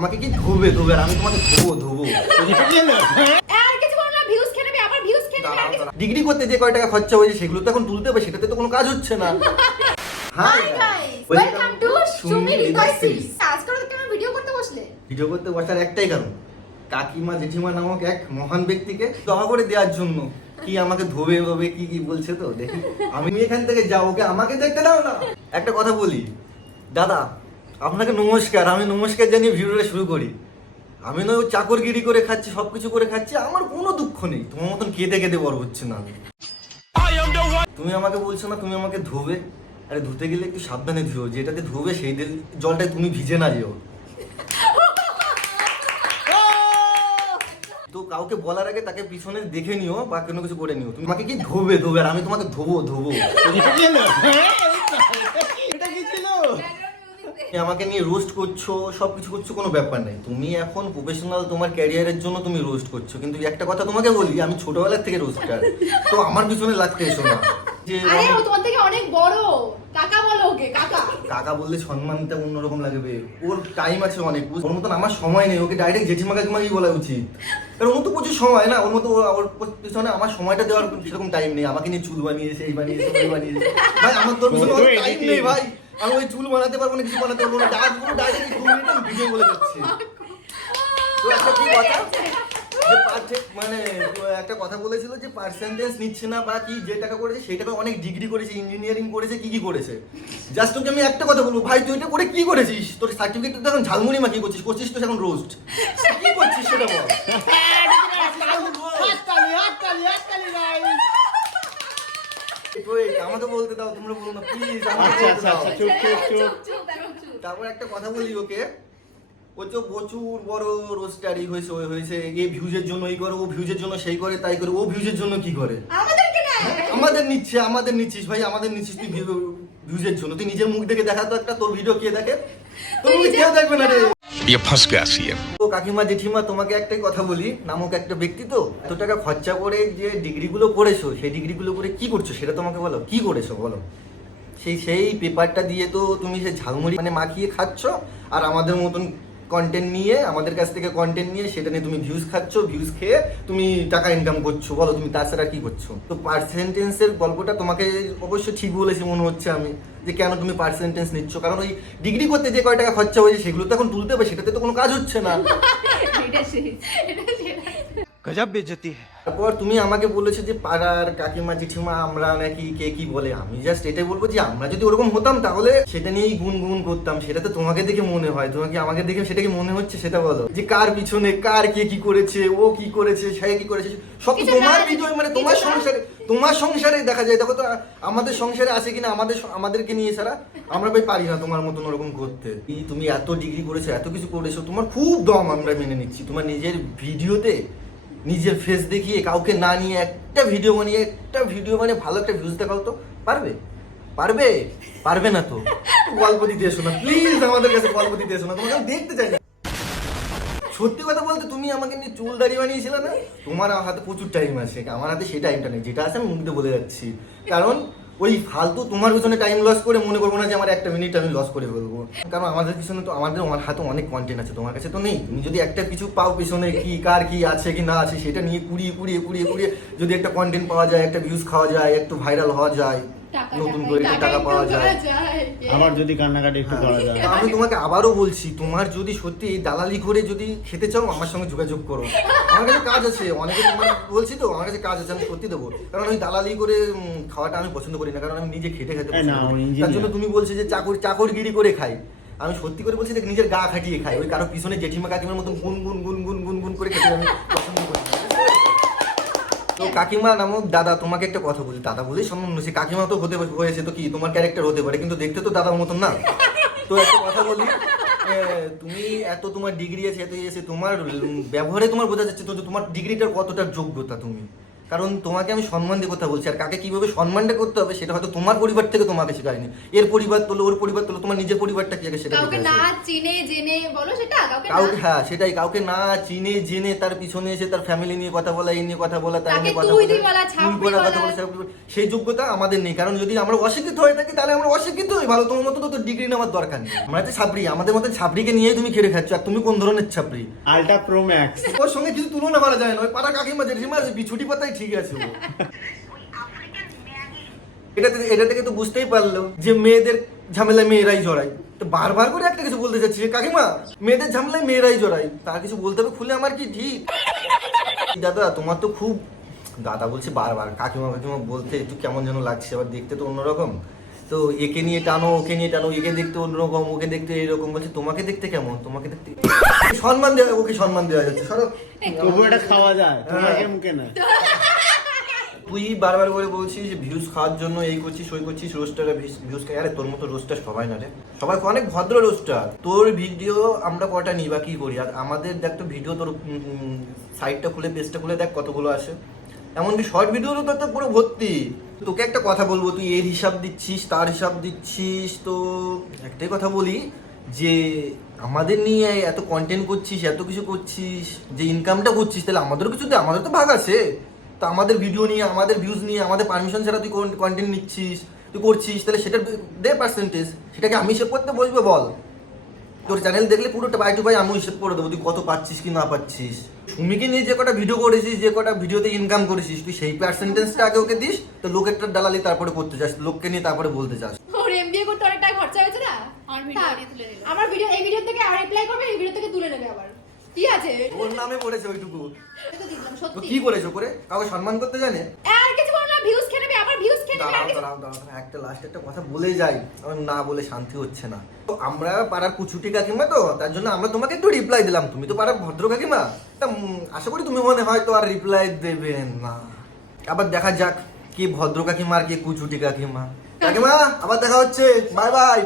আমাকে কি ধোবে ধোবে আমি তোমাকে ধুবো ধোবো। আর কিছু বলো না ভিউজ খেয়ে নেবে আবার ভিউজ খেয়ে নেবে আর কিছু ডিগ্রি করতে যে কয় টাকা খরচা হয়েছে সেগুলো তো এখন তুলতে হবে সেটাতে তো কোনো কাজ হচ্ছে না। Hi guys welcome to Sumi Hriday series আজকে কেন ভিডিও করতে বসলে। ভিডিও করতে বসার একটাই কারণ কাকিমা জেঠিমা নামক এক মহান ব্যক্তিকে দমা করে দেওয়ার জন্য। কি আমাকে ধোবে ধোবে কি কি বলছে তো দেখি। আমি এখান থেকে যাও ওকে আমাকে দেখতে দাও না। একটা কথা বলি। দাদা আপনাকে নমস্কার আমি নমস্কার জানিয়ে ভিডিওটা শুরু করি। আমি নয় চাকরগিরি করে খাচ্ছি সব কিছু করে খাচ্ছি আমার কোনো দুঃখ নেই। তোমার মতন কেঁদে কেঁদে বড় হচ্ছে না আমি। তুমি আমাকে বলছো না তুমি আমাকে ধোবে। আরে ধুতে গেলে একটু সাবধানে ধুও যেটাতে ধোবে সেই জলটায় তুমি ভিজে না যেও। তো কাউকে বলার আগে তাকে পিছনে দেখে নিও বা কোনো কিছু করে নিও। তুমি আমাকে কি ধোবে ধোবে? আর আমি তোমাকে ধোবো ধোবো। আমাকে নিয়ে রোস্ট করছ সব কিছু করছ কোনো ব্যাপার নেই। তুমি এখন প্রফেশনাল তোমার ক্যারিয়ারের জন্য তুমি রোস্ট করছ। কিন্তু একটা কথা তোমাকে বলি আমি ছোটবেলার থেকে রোস্টার। তো আমার পিছনে লাগতে এসো না। যে আরে ও তোমার থেকে অনেক বড়। কাকা বলো ওকে কাকা। কাকা বললে সম্মানটা অন্যরকম লাগবে। ওর টাইম আছে অনেক। বুঝ- ওর মতন আমার সময় নেই। ওকে ডাইরেক্ট জেঠিমা কাকিমাকেই বলা উচিত। কারণ ওর তো প্রচুর সময় না? ওর মতো ও- ওর পিছনে আমার সময়টা দেওয়ার সেরকম টাইম নেই। আমাকে নিয়ে চুল বানিয়েছে এই বানিয়েছে ওই বানিয়েছে। ভাই আমার তোর পিছনে টাইম নেই ভাই। আমি ওই চুল বানাতে পারব না কিছু বানাতে পারব না ডাক পুরো ডাইরেক্ট দু মিনিটে ভিডিও বলে দিচ্ছি। তো একটা কি কথা? মানে একটা কথা বলেছিল যে পার্সেন্টেজ নিচ্ছে না বা কি যে টাকা করেছে সেই টাকা অনেক ডিগ্রি করেছে ইঞ্জিনিয়ারিং করেছে কি কি করেছে। জাস্ট তোকে আমি একটা কথা বলব ভাই তুই এটা করে কি করেছিস? তোর সার্টিফিকেট তো এখন ঝালমুড়ি মাখি করছিস? করছিস তো এখন রোস্ট কি করছিস সেটা বল। Wait, আমাকে বলতে দাও তোমরা বলো না প্লিজ আচ্ছা, আচ্ছা, আচ্ছা, চুপ, চুপ, চুপ। চুপ। চুপ চুপ তারপর একটা কথা বলি ওকে। ও তো প্রচুর বড় রোস্টারি হয়েছে ওই হয়েছে এ ভিউজের জন্য এই করে ও ভিউজের জন্য সেই করে তাই করে ও ভিউজের জন্য কি করে? আমাদের নিচ্ছে আমাদের নিচ্ছিস ভাই আমাদের নিচ্ছিস তুই ভিউজের জন্য। তুই নিজের মুখ দেখে দেখা তো একটা তোর ভিডিও কে দেখে? তোর মুখ কেউ দেখবে না রে। ये फंस गया सीएम ও কাকিমা জেঠিমা তোমাকে একটাই কথা বলি নামক একটা ব্যক্তি তো এত টাকা খরচা করে যে ডিগ্রিগুলো করেছো সেই ডিগ্রিগুলো করে কি করছো সেটা তোমাকে বলো কি করেছো বলো সেই সেই পেপারটা দিয়ে তো তুমি সেই ঝালমুড়ি মানে মাখিয়ে খাচ্ছ আর আমাদের মতন কন্টেন্ট নিয়ে, আমাদের কাছ থেকে কন্টেন্ট নিয়ে সেটা নিয়ে তুমি ভিউজ খাচ্ছ ভিউজ খেয়ে তুমি টাকা ইনকাম করছ। বলো তুমি তাছাড়া কি করছ? তো পার্সেন্টেন্সের গল্পটা তোমাকে অবশ্যই ঠিক বলেছি মনে হচ্ছে আমি, যে কেন তুমি পার্সেন্টেন্স নিচ্ছ? কারণ ওই ডিগ্রি করতে যে কয় টাকা খরচা হয়েছে সেগুলো তো এখন তুলতে হবে, সেটাতে তো কোনো কাজ হচ্ছে না। গজব বেজতি তারপর তুমি আমাকে বলেছ যে পাড়ার কাকিমা জিঠিমা আমরা নাকি কে কি বলে আমি জাস্ট এটাই বলব যে আমরা যদি ওরকম হতাম তাহলে সেটা নিয়েই গুন গুন করতাম সেটা তো তোমাকে দেখে মনে হয় তোমাকে আমাকে দেখে সেটা কি মনে হচ্ছে সেটা বলো। যে কার পিছনে কার কে কি করেছে ও কি করেছে সে কি করেছে সব তোমার বিজয় মানে তোমার সংসারে তোমার সংসারে দেখা যায় দেখো তো আমাদের সংসারে আছে কিনা আমাদের আমাদেরকে নিয়ে ছাড়া আমরা ভাই পারি না তোমার মতন ওরকম করতে। তুমি এত ডিগ্রি করেছ এত কিছু করেছ তোমার খুব দম আমরা মেনে নিচ্ছি। তোমার নিজের ভিডিওতে নিজের ফেস দেখিয়ে কাউকে না নিয়ে একটা ভিডিও বানিয়ে, একটা ভিডিও মানে ভালো একটা ভিউজ দেখাও তো। পারবে? পারবে? পারবে না তো। গল্প দিতে এসো না। প্লিজ আমাদের কাছে গল্প দিতে এসো না। তোমাকে আমি দেখতে চাই না। সত্যি কথা বলতে তুমি আমাকে নিয়ে চুল দাড়ি বানিয়েছিলে না? তোমার হাতে প্রচুর টাইম আছে আমার হাতে সেই টাইমটা নেই। যেটা আছে আমি মুখতে বলে যাচ্ছি। কারণ ওই ফালতু তোমার পিছনে টাইম লস করে মনে করব না যে আমার একটা মিনিট আমি লস করে ফেলব। কারণ আমাদের পিছনে তো আমাদের আমার হাতে অনেক কন্টেন্ট আছে, তোমার কাছে তো নেই। তুমি যদি একটা কিছু পাও পিছনে, কি, কার কি আছে কি না আছে, সেটা নিয়ে কুড়িয়ে কুড়িয়ে কুড়িয়ে কুড়িয়ে যদি একটা কন্টেন্ট পাওয়া যায়, একটা ভিউজ খাওয়া যায়, একটু ভাইরাল হওয়া যায় নতুন করে টাকা পাওয়া যায়। আমার যদি কান্নাকাটি একটু করা যায়। আমি তোমাকে আবারও বলছি তোমার যদি সত্যি দালালি করে যদি খেতে চাও আমার সঙ্গে যোগাযোগ করো। আমার কাছে কাজ আছে অনেকে তোমার বলছি তো আমার কাছে কাজ আছে আমি সত্যি দেবো। কারণ ওই দালালি করে খাওয়াটা আমি পছন্দ করি না কারণ আমি নিজে খেটে খেতে পছন্দ করি। আমি তার জন্য তুমি বলছো যে চাকর চাকরগিরি করে খাই। আমি সত্যি করে বলছি যে নিজের গা খাটিয়ে খাই। ওই কারও পিছনে জেঠিমা কাকিমার মতন গুন গুন গুন গুন গুন গুন করে খেতে আমি কাকিমা নামক দাদা তোমাকে একটা কথা বলি, দাদা বলেই সম্মান সে কাকিমা তো হতে হয়েছে তো কি? তোমার ক্যারেক্টার হতে পারে, কিন্তু দেখতে তো দাদার মতন না। তো একটা কথা বলি তুমি এত তোমার ডিগ্রি আছে, এত এসে তোমার ব্যবহারে তোমার বোঝা যাচ্ছে তো তোমার ডিগ্রিটার কতটা যোগ্যতা তুমি? কারণ তোমাকে আমি সম্মান দিয়ে কথা বলছি। আর কাকে কীভাবে সম্মানটা করতে হবে সেটা হয়তো তোমার পরিবার থেকে তোমাকে শেখায়নি। এর পরিবার তোলো ওর পরিবার তোলো তোমার নিজের পরিবারটা কি আগে সেটা কাউকে না চিনে জেনে বলো সেটা কাউকে কাউকে হ্যাঁ সেটাই কাউকে না চিনে জেনে তার পিছনে এসে তার ফ্যামিলি নিয়ে কথা বলা এই নিয়ে কথা বলা তাই নিয়ে কথা বলা কথা বলা। সেই যোগ্যতা আমাদের নেই। কারণ যদি আমরা অশিক্ষিত হয়ে থাকি তাহলে আমরা অশিক্ষিত হই। ভালো তোমার মতো তো ডিগ্রি নেওয়ার দরকার নেই। আমরা তো ছাপড়ি আমাদের মতন ছাপড়িকে নিয়েই তুমি খেড়ে খাচ্ছ। আর তুমি কোন ধরনের ছাপড়ি? Ultra pro max. ওর সঙ্গে কিছু তুলনা করা যায় না। ওই পাড়া কাকিমা জেঠিমা বিছুটি পাতাই ঠিক আছে এটা থেকে এটা থেকে তো বুঝতেই পারল যে মেয়েদের ঝামেলায় মেয়েরাই জড়াই তো বারবার করে একটা কিছু বলতে চাচ্ছি কাকিমা মেয়েদের ঝামেলায় মেয়েরাই জড়াই তার কিছু বলতে হবে খুলে আমার কি ঠিক? দাদা তোমার তো খুব দাদা বলছে বারবার কাকিমা কাকিমা বলতে একটু কেমন যেন লাগছে আবার দেখতে তো অন্যরকম। তো একে নিয়ে টানো ওকে নিয়ে টানো একে দেখতে অন্যরকম ওকে দেখতে এরকম বলছে তোমাকে দেখতে কেমন? তোমাকে দেখতে সম্মান দেওয়া ওকে সম্মান দেওয়া যাচ্ছে। সরো। তবু এটা খাওয়া যায়। তোমাকে মুখে না। তুই বারবার করে বলছিস ভিউজ খাওয়ার জন্য এই করছিস, ওই করছিস রোস্টারে ভিউজ খাই আরে তোর মতো রোস্টার সবাই না রে। সবাই অনেক ভদ্র রোস্টার তোর ভিডিও আমরা কটা নিই বা কি করি? আর আমাদের দেখ তো ভিডিও তোর সাইটটা খুলে পেজটা খুলে দেখ কতগুলো আসে। এমনকি শর্ট ভিডিও তো তোর পুরো ভর্তি। তোকে একটা কথা বলব, তুই এর হিসাব দিচ্ছিস, তার হিসাব দিচ্ছিস। তো একটাই কথা বলি যে আমাদের নিয়ে এত কন্টেন্ট করছিস, এত কিছু করছিস, যে ইনকামটা করছিস, তাহলে আমাদেরও কিছু আমাদের তো ভাগ আছে। তা আমাদের ভিডিও নিয়ে আমাদের ভিউজ নিয়ে আমাদের পারমিশন ছাড়া তুই কন্টেন্ট নিচ্ছিস তুই করছিস তাহলে সেটার দে পার্সেন্টেজ সেটাকে আমি হিসেব করতে বসবে বল। তোর চ্যানেল দেখলে পুরোটা বাই টু বাই আমি হিসেব করে দেবো তুই কত পাচ্ছিস কি না পাচ্ছিস। সুমিকে নিয়ে যে কটা ভিডিও করেছিস যে কটা ভিডিওতে ইনকাম করেছিস তুই সেই পার্সেন্টেজটা আগে ওকে দিস তো লোকেরটা দালালি তারপরে করতে চাস লোককে নিয়ে তারপরে বলতে চাস। ওর এমবিএ করতে অনেক টাকা খরচা হয়েছে না? ভিডিও। আমার ভিডিও এই ভিডিও থেকে আর রিপ্লাই করবে এই ভিডিও থেকে তুলে নেবে আবার। কি আছে? ওর নামে পড়েছে ওইটুকু। কি করেছ করে কাউকে সম্মান করতে জানে? আর কিছু বলো না ভিউজ খেয়ে নেবে আবার ভিউজ খেয়ে নেবে দাঁড়াও দাঁড়াও, একটা লাস্ট একটা কথা বলে যাই। আমার না বলে শান্তি হচ্ছে না। তো আমরা পাড়ার কুচুটি কাকিমা তো তার জন্য আমরা তোমাকে একটু রিপ্লাই দিলাম। তুমি তো পাড়ার ভদ্র কাকিমা। তা আশা করি তুমি মনে হয় তো আর রিপ্লাই দেবে না। আবার দেখা যাক কি ভদ্র কাকিমা আর কি কুচুটি কাকিমা। কাকিমা আবার দেখা হচ্ছে। Bye bye